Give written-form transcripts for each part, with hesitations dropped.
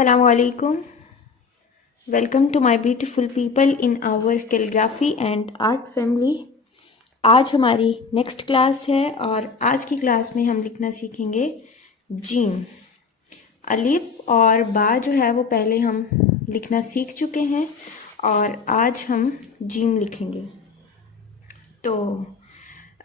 Assalamu alaikum. Welcome to my beautiful people in our calligraphy and art family. आज हमारी next class है और आज की क्लास में हम लिखना सीखेंगे जीम। अलिफ और बा जो है वो पहले हम लिखना सीख चुके हैं और आज हम जीम लिखेंगे। तो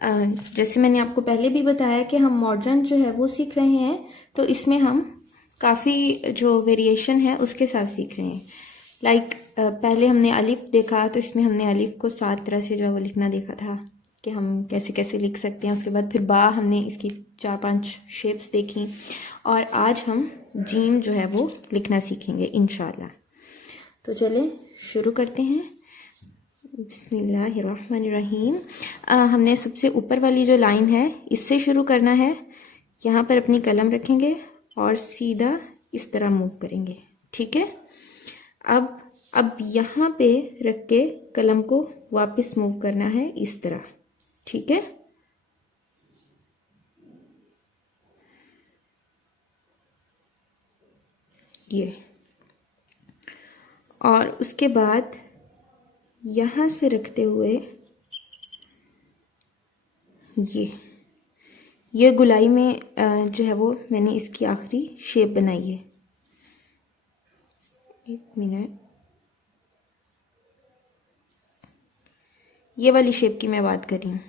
जैसे मैंने आपको पहले भी बताया कि हम मॉडर्न जो है वो सीख रहे हैं, तो इसमें हम काफ़ी जो वेरिएशन है उसके साथ सीख रहे हैं। लाइक पहले हमने अलिफ देखा, तो इसमें हमने अलिफ को 7 तरह से जो है वो लिखना देखा था कि हम कैसे कैसे लिख सकते हैं। उसके बाद फिर बा हमने इसकी 4-5 शेप्स देखी और आज हम जीम जो है वो लिखना सीखेंगे इंशाल्लाह। तो चलें शुरू करते हैं। बिस्मिल्लाहिर्रहमानिर्रहीम। हमने सबसे ऊपर वाली जो लाइन है इससे शुरू करना है। यहाँ पर अपनी कलम रखेंगे और सीधा इस तरह मूव करेंगे, ठीक है। अब यहाँ पे रख के कलम को वापस मूव करना है इस तरह, ठीक है। ये और उसके बाद यहाँ से रखते हुए ये गुलाई में जो है वो मैंने इसकी आखिरी शेप बनाई है। एक मिनट, ये वाली शेप की मैं बात कर रही हूँ।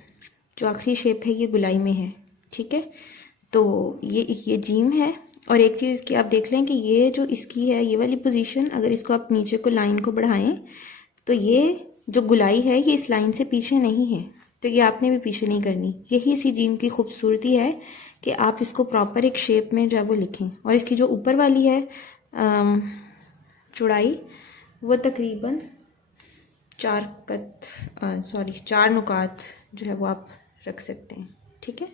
जो आखिरी शेप है ये गुलाई में है, ठीक है। तो ये जीम है। और एक चीज़ की आप देख लें कि ये जो इसकी है ये वाली पोजीशन, अगर इसको आप नीचे को लाइन को बढ़ाएं तो ये जो गुलाई है ये इस लाइन से पीछे नहीं है, तो ये आपने भी पीछे नहीं करनी। यही इसी जीम की खूबसूरती है कि आप इसको प्रॉपर एक शेप में जो है वो लिखें। और इसकी जो ऊपर वाली है चौड़ाई वो तकरीबन 4 नुकात जो है वो आप रख सकते हैं, ठीक है।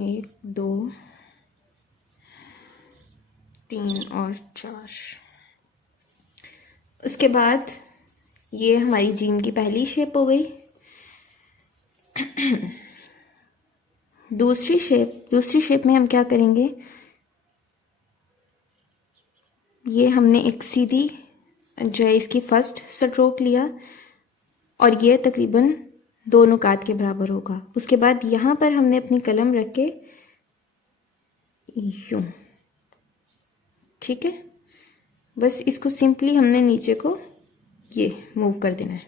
एक, 2, 3 और 4। उसके बाद ये हमारी जीम की पहली शेप हो गई। दूसरी शेप में हम क्या करेंगे, ये हमने एक सीधी जो है इसकी फर्स्ट स्ट्रोक लिया और ये तकरीबन 2 नुकात के बराबर होगा। उसके बाद यहाँ पर हमने अपनी कलम रख के यूं, ठीक है। बस इसको सिंपली हमने नीचे को ये मूव कर देना है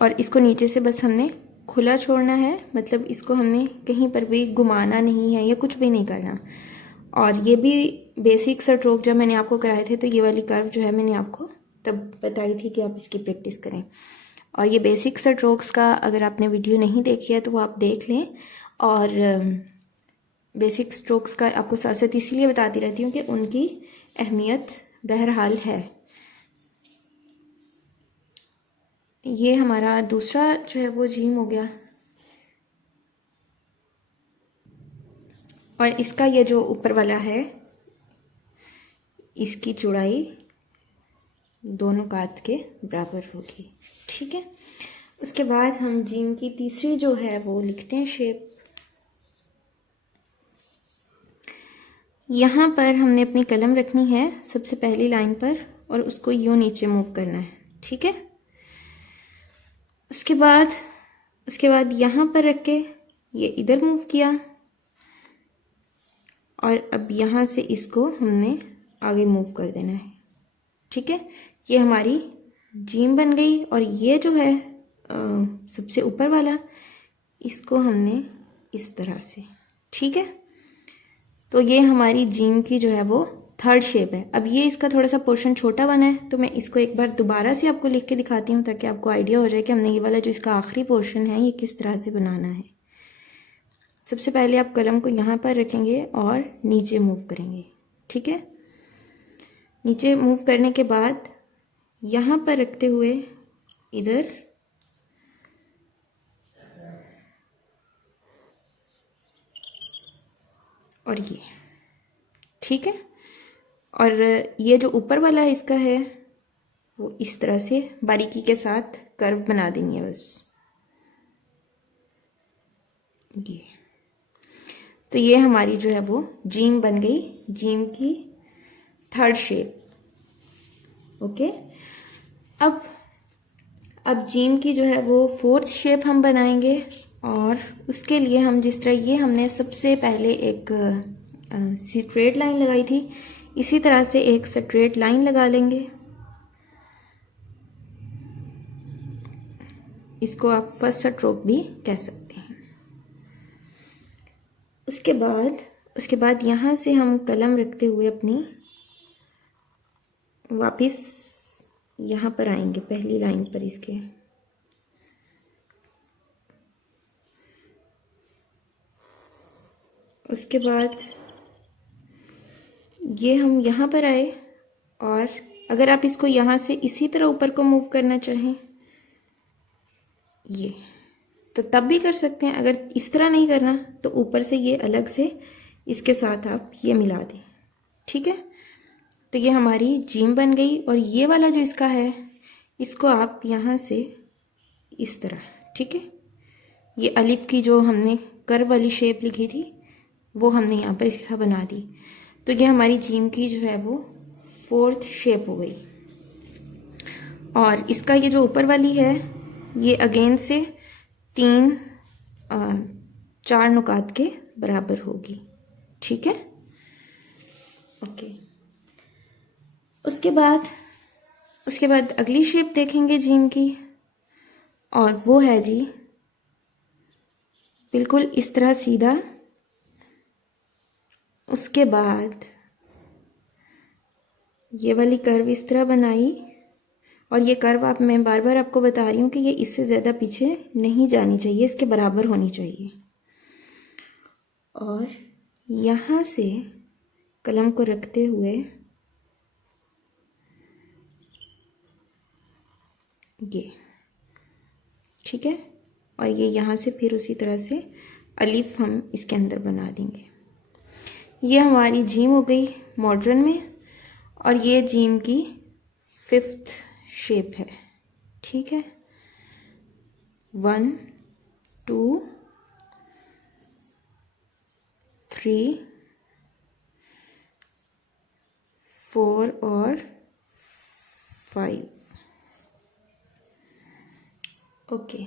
और इसको नीचे से बस हमने खुला छोड़ना है, मतलब इसको हमने कहीं पर भी घुमाना नहीं है या कुछ भी नहीं करना। और ये भी बेसिक स्ट्रोक जब मैंने आपको कराए थे तो ये वाली कर्व जो है मैंने आपको तब बताई थी कि आप इसकी प्रैक्टिस करें। और ये बेसिक स्ट्रोक्स का अगर आपने वीडियो नहीं देखी है तो वो आप देख लें। और बेसिक स्ट्रोक्स का आपको साथ साथ इसीलिए बताती रहती हूँ कि उनकी अहमियत बहरहाल है। ये हमारा दूसरा जो है वो जीम हो गया। और इसका ये जो ऊपर वाला है इसकी चौड़ाई 2 नुकात के बराबर होगी, ठीक है। उसके बाद हम जीम की तीसरी जो है वो लिखते हैं शेप। यहाँ पर हमने अपनी कलम रखनी है सबसे पहली लाइन पर और उसको यूँ नीचे मूव करना है, ठीक है। उसके बाद यहाँ पर रख के ये इधर मूव किया और अब यहाँ से इसको हमने आगे मूव कर देना है, ठीक है। ये हमारी जीम बन गई। और ये जो है सबसे ऊपर वाला, इसको हमने इस तरह से, ठीक है। तो ये हमारी जीम की जो है वो थर्ड शेप है। अब ये इसका थोड़ा सा पोर्शन छोटा बना है तो मैं इसको एक बार दोबारा से आपको लिख के दिखाती हूँ ताकि आपको आइडिया हो जाए कि हमने ये वाला जो इसका आखिरी पोर्शन है ये किस तरह से बनाना है। सबसे पहले आप कलम को यहाँ पर रखेंगे और नीचे मूव करेंगे, ठीक है। नीचे मूव करने के बाद यहाँ पर रखते हुए इधर और ये, ठीक है। और ये जो ऊपर वाला है इसका है वो इस तरह से बारीकी के साथ कर्व बना देनी है बस ये। तो ये हमारी जो है वो जीम बन गई, जीम की थर्ड शेप। ओके, अब जीम की जो है वो फोर्थ शेप हम बनाएंगे। और उसके लिए हम जिस तरह ये हमने सबसे पहले एक स्ट्रेट लाइन लगाई थी, इसी तरह से एक स्ट्रेट लाइन लगा लेंगे। इसको आप फर्स्ट स्ट्रोक भी कह सकते हैं। उसके बाद यहाँ से हम कलम रखते हुए अपनी वापस यहाँ पर आएंगे, पहली लाइन पर इसके। उसके बाद ये हम यहाँ पर आए, और अगर आप इसको यहाँ से इसी तरह ऊपर को मूव करना चाहें ये तो तब भी कर सकते हैं। अगर इस तरह नहीं करना तो ऊपर से ये अलग से इसके साथ आप ये मिला दें। ठीक है, तो ये हमारी जीम बन गई। और ये वाला जो इसका है, इसको आप यहाँ से इस तरह, ठीक है, ये अलिफ की जो हमने कर्व वाली शेप लिखी थी वो हमने यहाँ पर इसके साथ बना दी। तो ये हमारी जीम की जो है वो फोर्थ शेप हो गई। और इसका ये जो ऊपर वाली है ये अगेन से 4 नुकात के बराबर होगी। ठीक है, ओके। उसके बाद अगली शेप देखेंगे जीम की, और वो है जी बिल्कुल इस तरह सीधा। उसके बाद ये वाली कर्व इस तरह बनाई, और ये कर्व मैं बार बार आपको बता रही हूँ कि ये इससे ज़्यादा पीछे नहीं जानी चाहिए, इसके बराबर होनी चाहिए। और यहाँ से कलम को रखते हुए ये, ठीक है, और ये यहाँ से फिर उसी तरह से अलिफ हम इसके अंदर बना देंगे। ये हमारी जीम हो गई मॉडर्न में, और ये जीम की फिफ्थ शेप है। ठीक है, 1 2 3 4 और 5। ओके,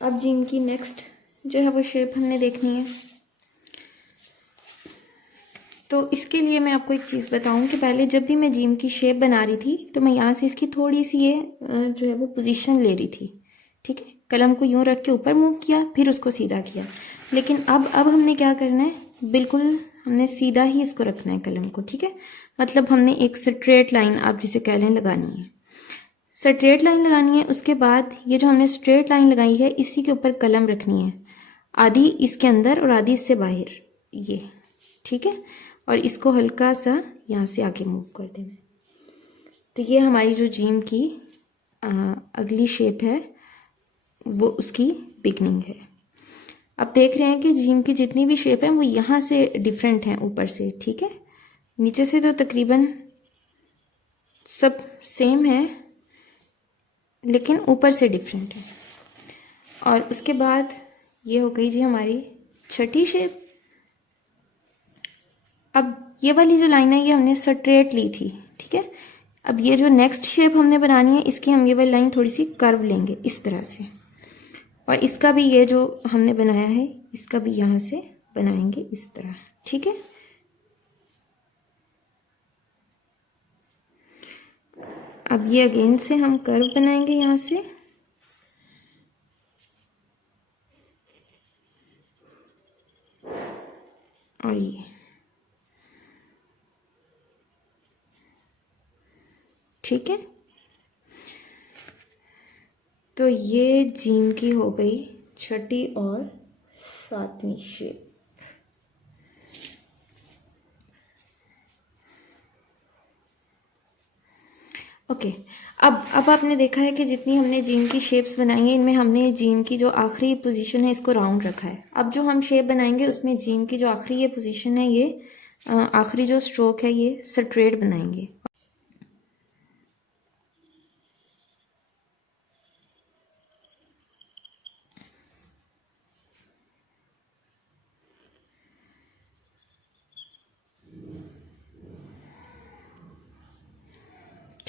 अब जीम की नेक्स्ट जो है वो शेप हमने देखनी है। तो इसके लिए मैं आपको एक चीज़ बताऊं कि पहले जब भी मैं जीम की शेप बना रही थी तो मैं यहाँ से इसकी थोड़ी सी ये जो है वो पोजीशन ले रही थी। ठीक है, कलम को यूं रख के ऊपर मूव किया, फिर उसको सीधा किया। लेकिन अब हमने क्या करना है, बिल्कुल हमने सीधा ही इसको रखना है कलम को। ठीक है, मतलब हमने एक स्ट्रेट लाइन, आप जिसे कह लें, लगानी है, स्ट्रेट लाइन लगानी है। उसके बाद ये जो हमने स्ट्रेट लाइन लगाई है इसी के ऊपर कलम रखनी है, आधी इसके अंदर और आधी इससे बाहर, ये। ठीक है, और इसको हल्का सा यहाँ से आगे मूव कर देना है। तो ये हमारी जो जीम की अगली शेप है वो उसकी बिगनिंग है। अब देख रहे हैं कि जीम की जितनी भी शेप है वो यहाँ से डिफरेंट हैं ऊपर से। ठीक है, नीचे से तो तकरीबन सब सेम है, लेकिन ऊपर से डिफरेंट है। और उसके बाद ये हो गई जी हमारी छठी शेप। अब ये वाली जो लाइन है ये हमने स्ट्रेट ली थी। ठीक है, अब ये जो नेक्स्ट शेप हमने बनानी है इसकी हम ये वाली लाइन थोड़ी सी कर्व लेंगे इस तरह से, और इसका भी ये जो हमने बनाया है इसका भी यहाँ से बनाएंगे इस तरह। ठीक है, अब ये अगेन से हम कर्व बनाएंगे यहाँ से, और ये। ठीक है, तो ये जीम की हो गई छठी और सातवीं शेप। ओके, अब आपने देखा है कि जितनी हमने जीम की शेप्स बनाई हैं इनमें हमने जीम की जो आखिरी पोजीशन है इसको राउंड रखा है। अब जो हम शेप बनाएंगे उसमें जीम की जो आखिरी ये पोजीशन है, ये आखिरी जो स्ट्रोक है ये स्ट्रेट बनाएंगे।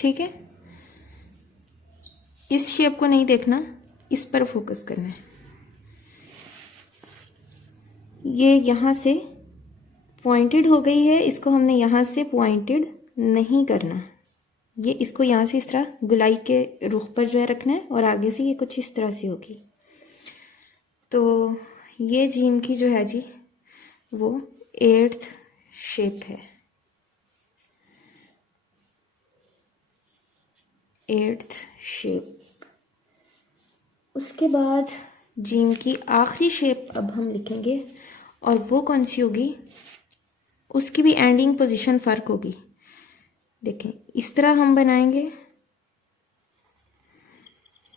ठीक है, इस शेप को नहीं देखना, इस पर फोकस करना है। ये यहाँ से पॉइंटेड हो गई है, इसको हमने यहाँ से पॉइंटेड नहीं करना, ये इसको यहाँ से इस तरह गुलाई के रुख पर जो है रखना है और आगे से ये कुछ इस तरह से होगी। तो ये जीम की जो है जी वो 8th शेप है, 8th शेप। उसके बाद जीम की आखिरी शेप अब हम लिखेंगे और वो कौन सी होगी, उसकी भी एंडिंग पोजीशन फ़र्क होगी। देखें, इस तरह हम बनाएंगे,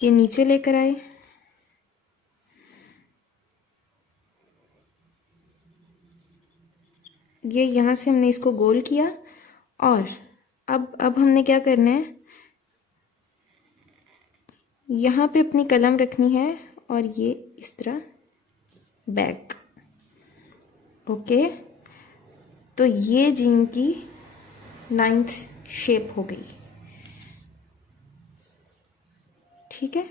ये नीचे लेकर आए, ये यहाँ से हमने इसको गोल किया और अब हमने क्या करना है, यहाँ पे अपनी कलम रखनी है और ये इस तरह बैक। ओके, तो ये जीम की 9th शेप हो गई। ठीक है,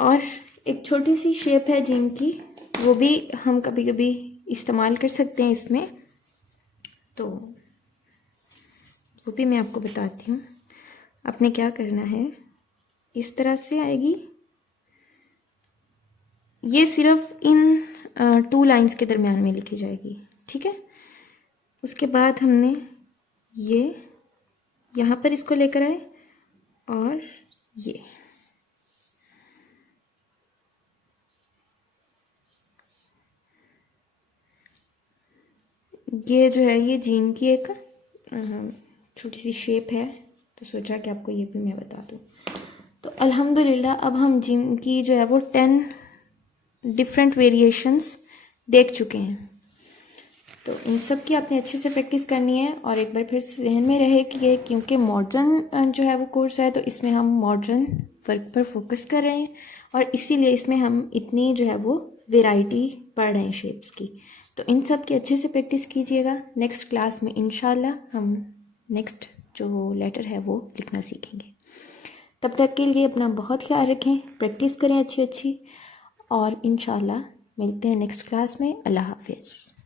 और एक छोटी सी शेप है जीम की, वो भी हम कभी कभी इस्तेमाल कर सकते हैं इसमें, तो वो भी मैं आपको बताती हूँ। आपने क्या करना है, इस तरह से आएगी, ये सिर्फ इन 2 लाइंस के दरमियान में लिखी जाएगी। ठीक है, उसके बाद हमने ये यहाँ पर इसको लेकर आए और ये जो है ये जीम की एक छोटी सी शेप है, तो सोचा कि आपको ये भी मैं बता दूँ। तो अल्हम्दुलिल्लाह अब हम जीम की जो है वो 10 डिफरेंट वेरिएशंस देख चुके हैं। तो इन सब की आपने अच्छे से प्रैक्टिस करनी है और एक बार फिर जहन में रहे कि ये क्योंकि मॉडर्न जो है वो कोर्स है, तो इसमें हम मॉडर्न वर्क पर फोकस कर रहे हैं और इसीलिए इसमें हम इतनी जो है वो वैरायटी पढ़ रहे हैं शेप्स की। तो इन सब की अच्छे से प्रैक्टिस कीजिएगा। नेक्स्ट क्लास में इंशाल्लाह हम नेक्स्ट जो लेटर है वो लिखना सीखेंगे। तब तक के लिए अपना बहुत ख्याल रखें, प्रैक्टिस करें अच्छी और इंशाल्लाह मिलते हैं नेक्स्ट क्लास में। अल्लाह हाफिज़।